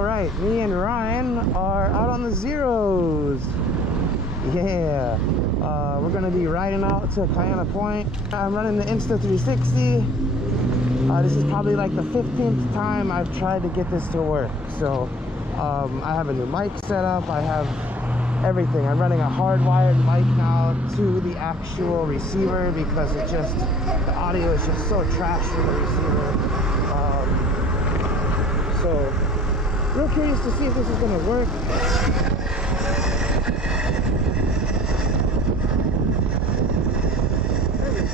Alright, me and Ryan are out on the zeros. Yeah. We're gonna be riding out to Kaena Point. I'm running the Insta360. This is probably like the 15th time I've tried to get this to work. So I have a new mic set up. I have everything. I'm running a hardwired mic now to the actual receiver because it just, the audio is just so trash from the receiver. So real curious to see if this is gonna work. There we go.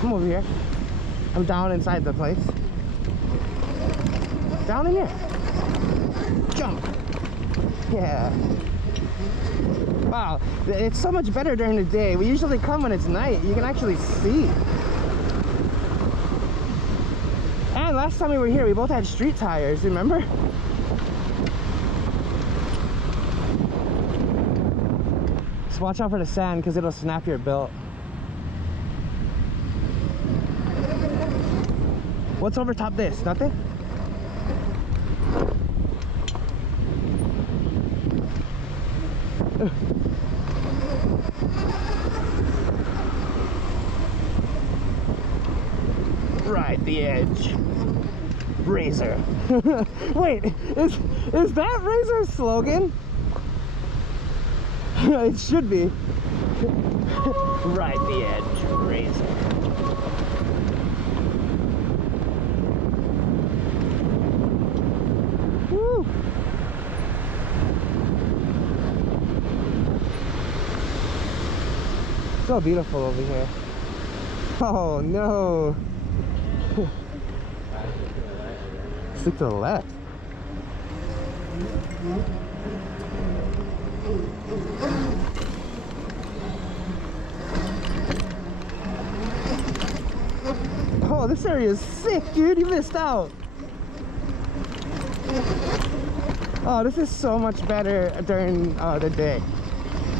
Come over here. I'm down inside the place. Down in here. Jump. Yeah. Wow, it's so much better during the day. We usually come when it's night. You can actually see. And last time we were here, we both had street tires, remember? Just watch out for the sand because it'll snap your belt. What's over top this? Nothing? Ride the edge. Razor. Wait, is that Razor's slogan? It should be. Ride the edge, Razor. Woo. So beautiful over here. Oh no. Stick to the left. Oh, this area is sick, dude. You missed out. Oh, this is so much better during the day.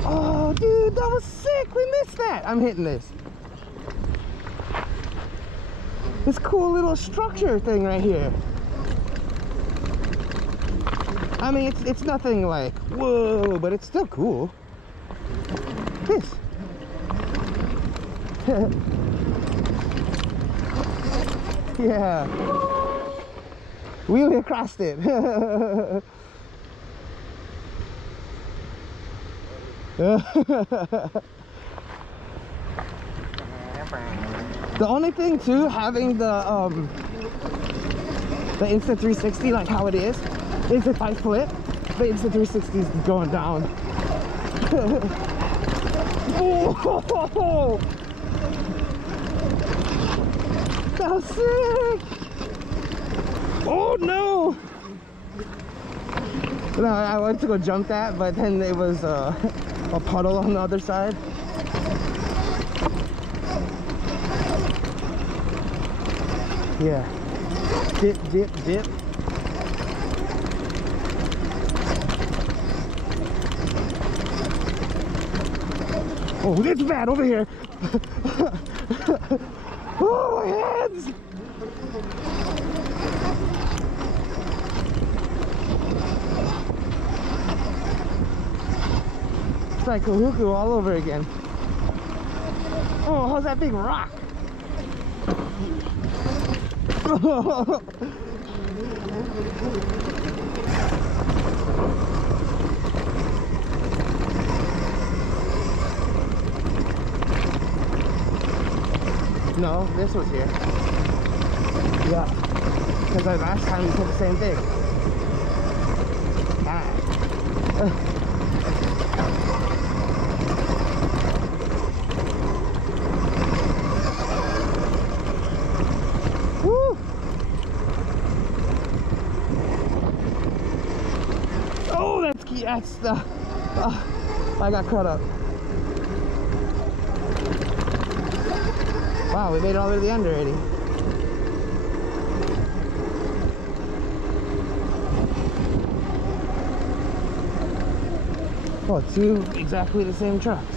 Oh, dude, that was sick. We missed that. I'm hitting this. This cool little structure thing right here. I mean, it's nothing like, whoa, but it's still cool. This. Yeah. Wheelie across it. The only thing too, having the Insta360 like how it is if I flip, the Insta360 is going down. Whoa! That was sick! Oh no! No, I went to go jump that, but then it was a puddle on the other side. Yeah. Dip, dip, dip. Oh, it's bad over here. Oh, my hands! It's like Oahu all over again. Oh, how's that big rock? No, this was here. Yeah, because last time we did the same thing. Ah. Woo! Oh, that's the. I got caught up. Wow, we made it all the way to the end already. Oh, two exactly the same trucks.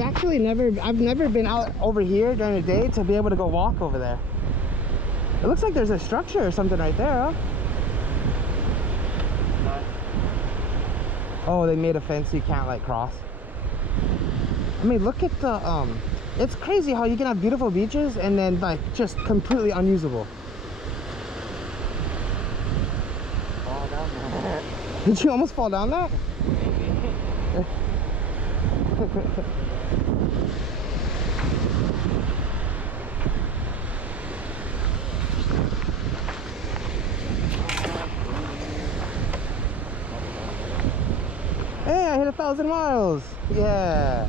I've never been out over here during the day to be able to go walk over there. It looks like there's a structure or something right there, huh? Oh, they made a fence so you can't like cross. I mean, look at the it's crazy how you can have beautiful beaches and then like just completely unusable. Fall down there. Did you almost fall down that? Hey, I hit 1,000 miles. Yeah.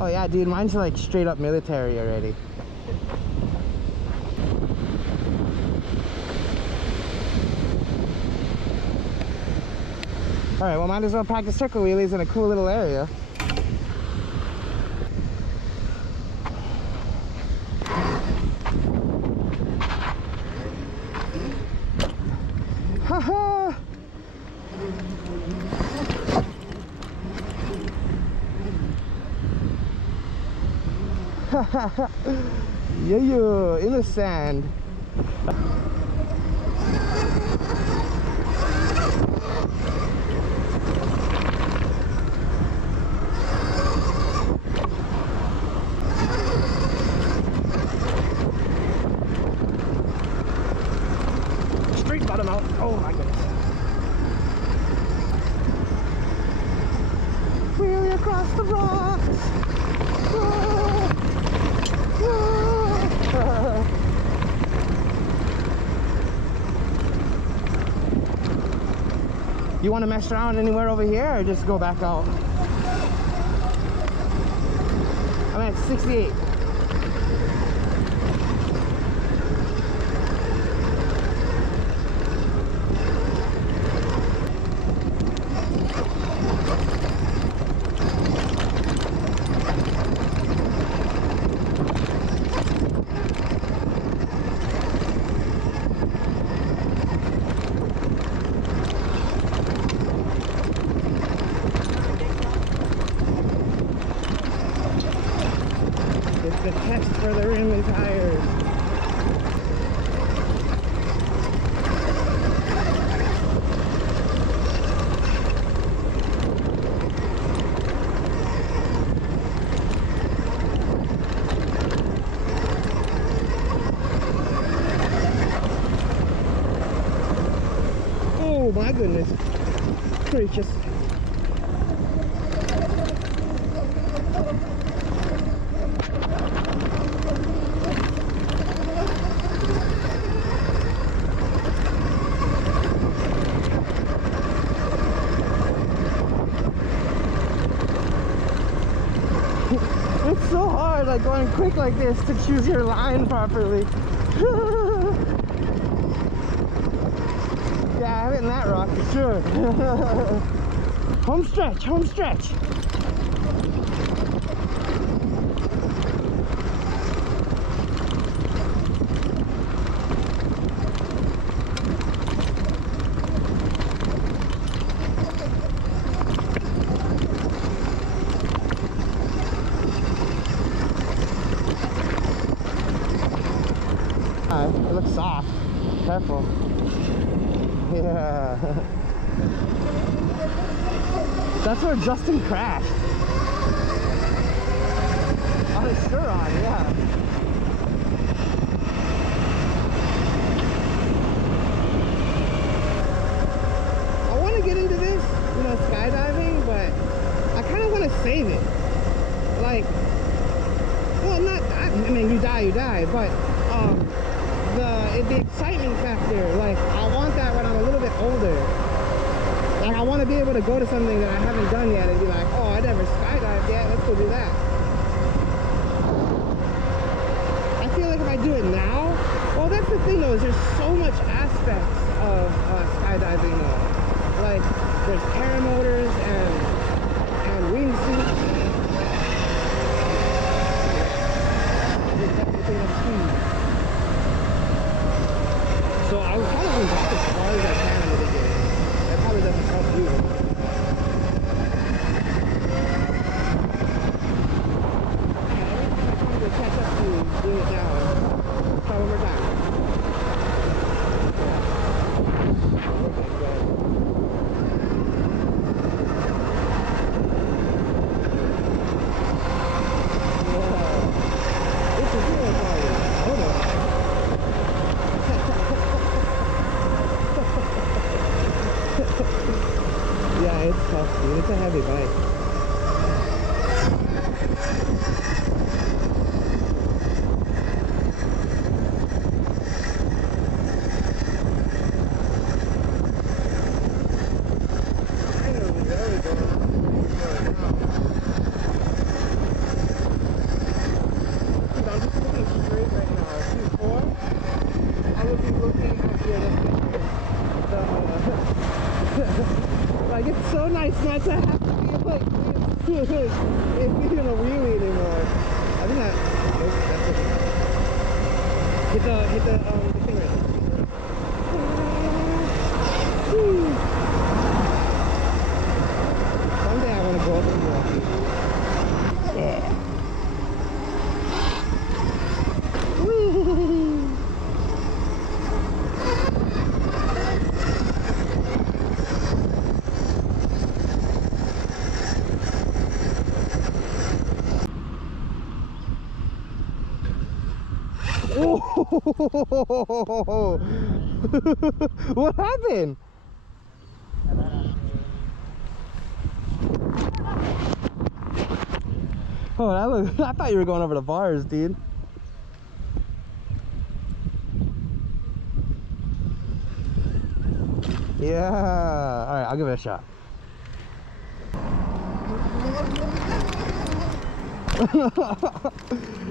Oh yeah, dude, mine's like straight up military already. Alright, well, might as well practice circle wheelies in a cool little area. Haha! Yeah, in the sand. Straight bottom out. Oh my goodness. Wheelie across the rocks. Whoa. Whoa. You want to mess around anywhere over here or just go back out? I'm at 68. It's the test for the rim and tires. Oh my goodness gracious. It's so hard, like going quick like this, to choose your line properly. Yeah, I'm hitting that rock for sure. Home stretch, home stretch. It looks soft. Careful. Yeah. That's where Justin crashed. On his Suron, yeah. I want to get into this, you know, skydiving, but I kind of want to save it. Like, well, not, I mean, you die, but, the excitement factor, like I want that when I'm a little bit older. Like I want to be able to go to something that I haven't done yet and be like, oh, I never skydived yet, let's go do that. I feel like if I do it now, well, that's the thing though, is there's so much aspects of skydiving though. Like there's paramotors and wingsuits. There's everything of speed. So I was probably going to drop as far as I can in the beginning. That's probably the It's even a wheelie anymore. I think that. Nope, that's it. Hit the thing right there. Woo. Someday I want to go up and walk. Yeah. Whee! Oh! What happened? Oh, that look, I thought you were going over the bars, dude. Yeah. All right, I'll give it a shot.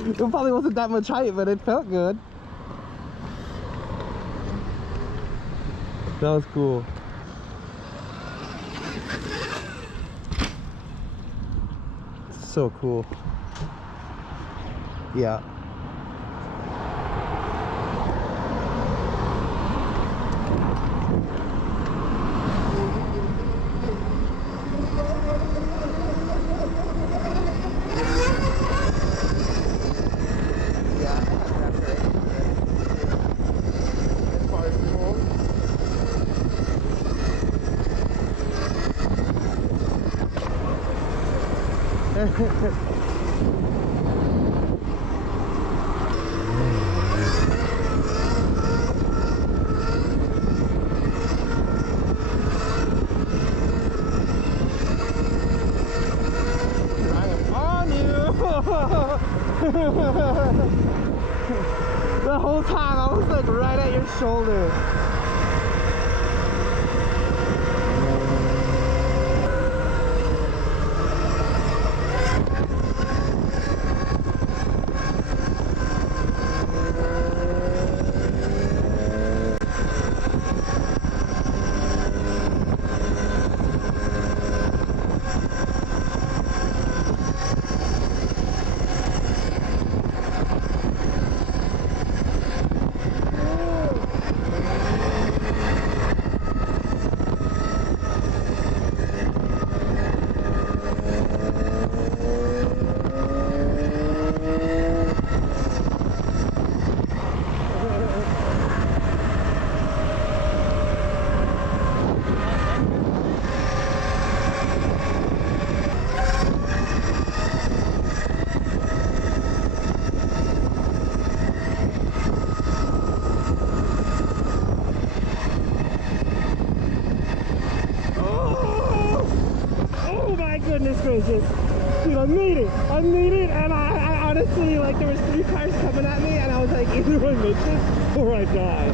It probably wasn't that much height, but it felt good. That was cool. So cool. Yeah. The whole time I was like right at your shoulder. Goodness gracious, dude, I made it, and I honestly, like, there was 3 cars coming at me, and I was like, either I make this, or I die.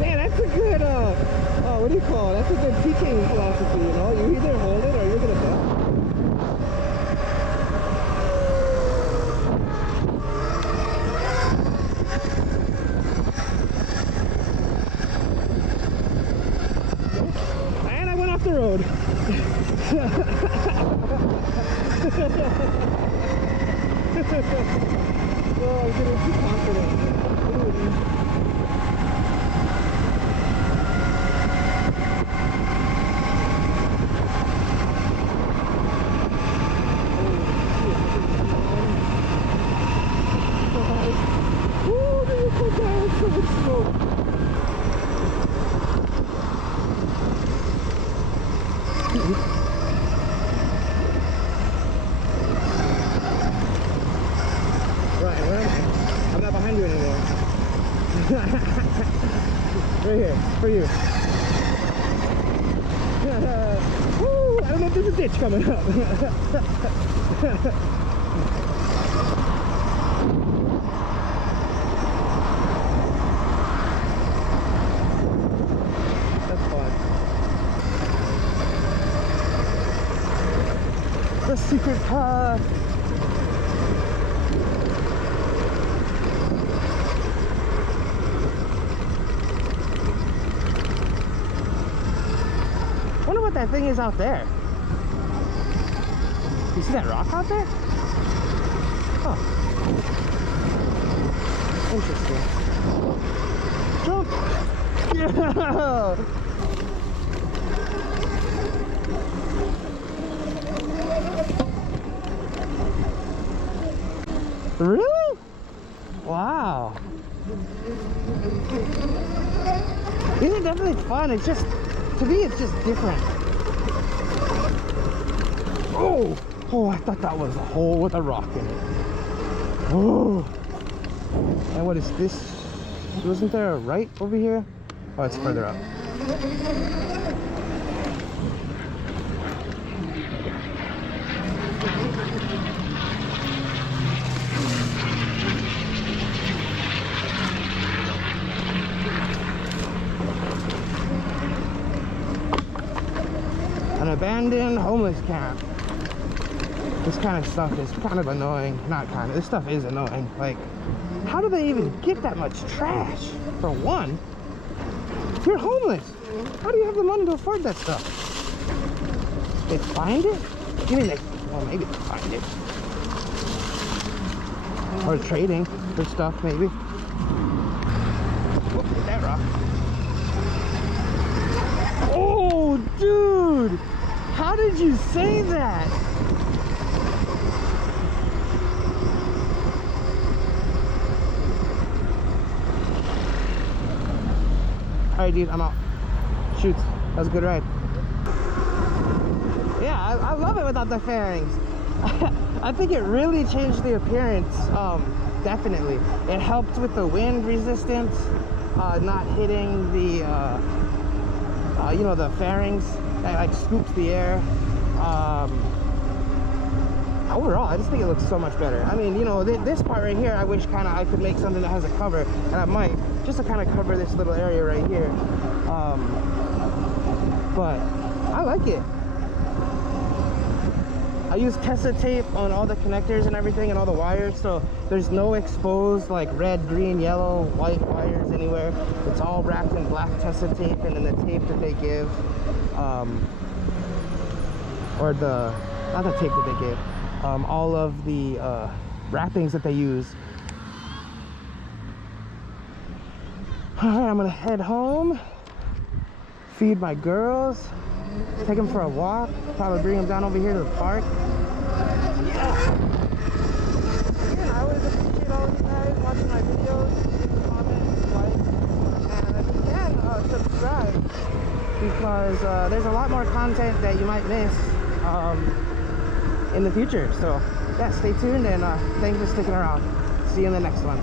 Yeah, that's a good, what do you call it, that's a good teaching philosophy, you know, you either hold it, or you're gonna die. And I went off the road. Oh, I'm getting too confident. Ooh, there you go, guys. So much smoke. Right, where am I? I'm not behind you anymore. Right here, for you. Woo! I don't know if there's a ditch coming up. That's fun. The secret path. Wonder what that thing is out there. You see that rock out there? Huh. Interesting. Jump! Yeah! Really? Wow. These are definitely fun. It's just, to me, it's just different. Oh! Oh, I thought that was a hole with a rock in it. Oh! And what is this? Wasn't there a right over here? Oh, it's further up. An abandoned homeless camp. This kind of stuff is kind of annoying. Not kind of, this stuff is annoying. Like, how do they even get that much trash? For one, you're homeless. How do you have the money to afford that stuff? They find it? You mean they, well, maybe they find it. Or trading for stuff, maybe. Whoop, hit that rock. Oh, dude! How did you say that? Alright, dude, I'm out. Shoot, that was a good ride. Yeah, I love it without the fairings. I think it really changed the appearance, definitely. It helped with the wind resistance, not hitting the, you know, the fairings that like scoops the air. Overall, I just think it looks so much better. I mean, you know, this part right here, I wish kind of I could make something that has a cover, and I might, just to kind of cover this little area right here. But I like it. I use Tessa tape on all the connectors and everything and all the wires, so there's no exposed like red, green, yellow, white wires anywhere. It's all wrapped in black Tessa tape, and then the tape that they give, or the, not the tape that they give, all of the wrappings that they use. Alright, I'm gonna head home, feed my girls, take them for a walk, probably bring them down over here to the park. Yeah! Again, I always appreciate all of you guys watching my videos, leave comments, like, and if you can, subscribe, because there's a lot more content that you might miss in the future. So yeah, stay tuned, and thanks for sticking around. See you in the next one.